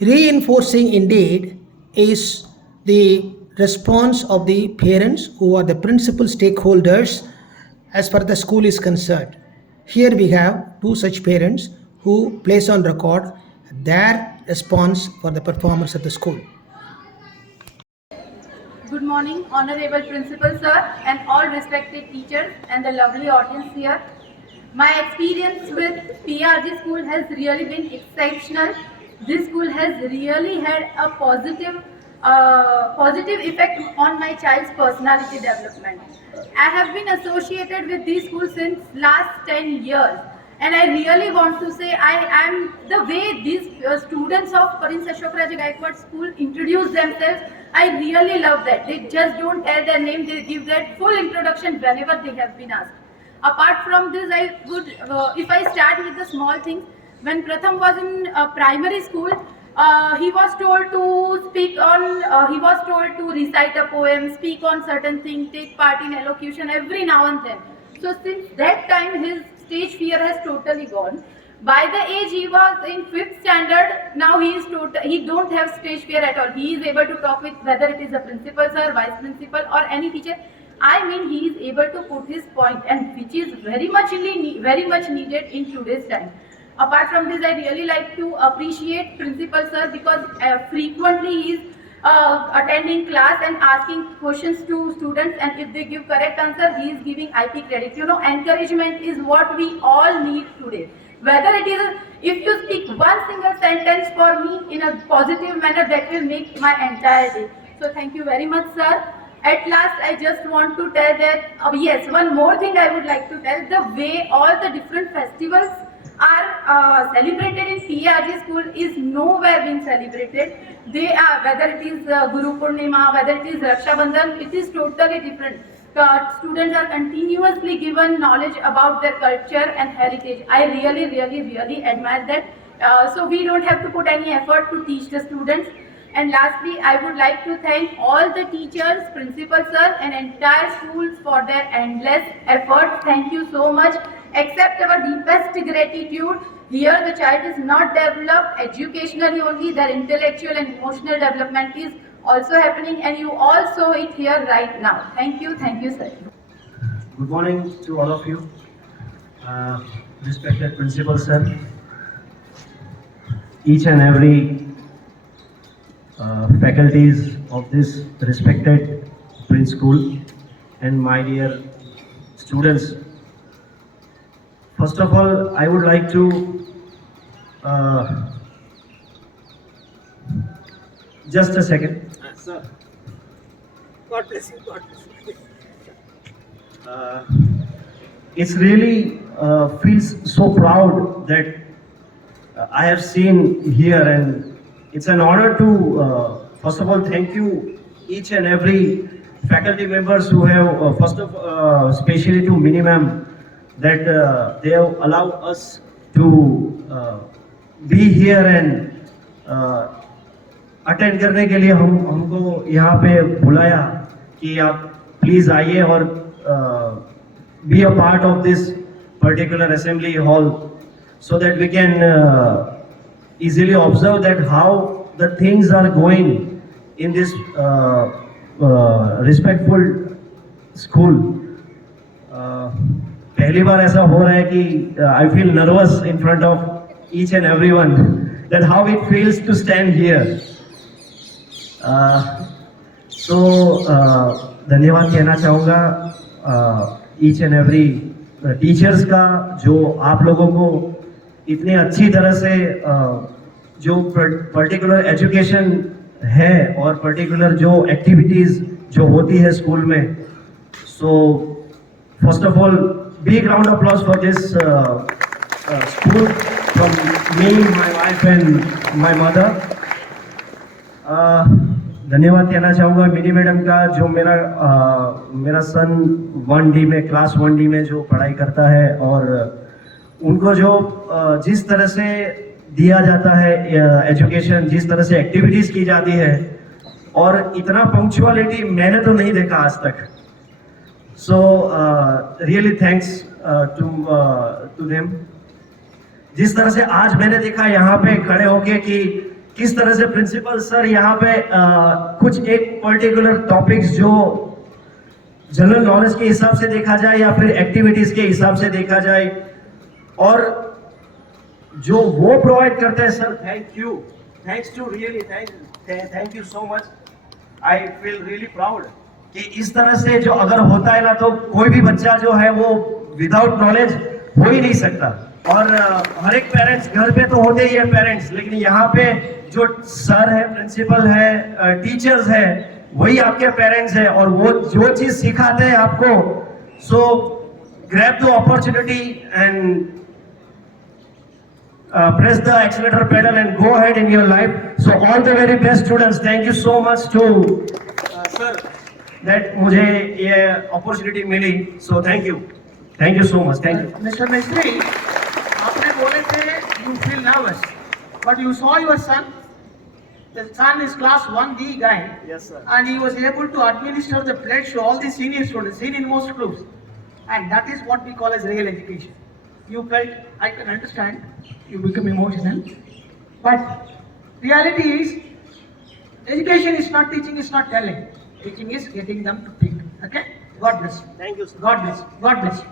Reinforcing indeed is the response of the parents who are the principal stakeholders as far as the school is concerned. Here we have two such parents who place on record their response for the performance of the school. Good morning, Honorable Principal Sir and all respected teachers and the lovely audience here. My experience with PRG school has really been exceptional. This school has really had a positive effect on my child's personality development. I have been associated with this school since last 10 years. And I really want to say I am the way these students of Prince Ashokraja Gaikwad School introduce themselves. I really love that. They just don't tell their name, they give their full introduction whenever they have been asked. Apart from this, I would, if I start with the small things, when Pratham was in primary school, he was told to speak on, he was told to recite a poem, speak on certain things, take part in elocution every now and then. So since that time, his stage fear has totally gone. By the age he was in 5th standard, now he don't have stage fear at all. He is able to talk with whether it is a principal sir, vice principal or any teacher. I mean, he is able to put his point, and which is very much needed in today's time. Apart from this, I really like to appreciate Principal Sir because frequently he is attending class and asking questions to students, and if they give correct answer, he is giving IP credit. You know, encouragement is what we all need today. Whether it is, if you speak one single sentence for me in a positive manner, that will make my entire day. So thank you very much, sir. At last, I just want to tell that, yes, one more thing I would like to tell, the way all the different festivals are celebrated in PRG school is nowhere being celebrated. They are, whether it is Guru Purnima, whether it is Raksha Bandhan, it is totally different. Students are continuously given knowledge about their culture and heritage. I really admire that. So we don't have to put any effort to teach the students. And lastly, I would like to thank all the teachers, principal sir and entire schools for their endless efforts. Thank you so much. Accept our deepest gratitude. Here the child is not developed educationally only, their intellectual and emotional development is also happening, and you all saw it here right now. Thank you sir. Good morning to all of you. Respected Principal Sir, each and every faculties of this respected Prince School, and my dear students. First of all, I would like to just a second. Sir, God bless you. God bless you. It's really feels so proud that I have seen here, and it's an honor to first of all thank you each and every faculty members who have especially to Mini Ma'am, that they have allowed us to be here and attend करने के लिए हमको यहाँ पे बुलाया कि आप please आइए और be a part of this particular assembly hall so that we can easily observe that how the things are going in this respectful school. पहली बार ऐसा हो रहा है कि I feel nervous in front of each and everyone that how it feels to stand here. So धन्यवाद कहना चाहूँगा each and every teachers का, जो आप लोगों को इतनी अच्छी तरह से जो पर्टिकुलर एजुकेशन है और पर्टिकुलर जो एक्टिविटीज़ जो होती है स्कूल में. So first of all big round of applause for this school from me, my wife and my mother. धन्यवाद कहना चाहूँगा मिनी मैडम का, जो मेरा सन 1D में क्लास 1D में जो पढ़ाई करता है, और उनको जो जिस तरह से दिया जाता है एजुकेशन, जिस तरह से एक्टिविटीज़ की जाती है, और इतना पंक्चुअलिटी मैंने तो नहीं देखा आज तक. So really thanks to them. जिस तरह से आज मैंने देखा यहाँ पे खड़े होके कि किस तरह से प्रिंसिपल सर यहाँ पे कुछ एक पर्टिकुलर टॉपिक्स जो जनरल नॉलेज के हिसाब से देखा जाए या फिर एक्टिविटीज के हिसाब से देखा जाए, और जो वो प्रोवाइड करते हैं sir, Thanks to really thank you so much. I feel really proud. कि इस तरह से जो अगर होता है ना तो कोई भी बच्चा जो है वो विदाउट नॉलेज हो ही नहीं सकता। और हर एक पेरेंट्स घर पे तो होते ही है पेरेंट्स, लेकिन यहाँ पे जो सर है, प्रिंसिपल है, टीचर्स है, वही आपके पेरेंट्स है, और वो जो चीज सिखाते हैं आपको, सो grab the opportunity and press the accelerator pedal and go ahead in your life. So all the very best students, thank you so much to Sir, that मुझे ये opportunity milli, so thank you so much, thank you. Mr. Mistry, आपने बोले थे you feel nervous, but you saw your son. The son is class 1D guy. Yes, sir. And he was able to administer the pledge to all the senior students, senior most groups. And that is what we call as real education. You felt, I can understand, you become emotional. But reality is, education is not teaching, is not telling. Teaching is getting them to think. Okay? God bless you. thank you, sir. God bless you. God bless you.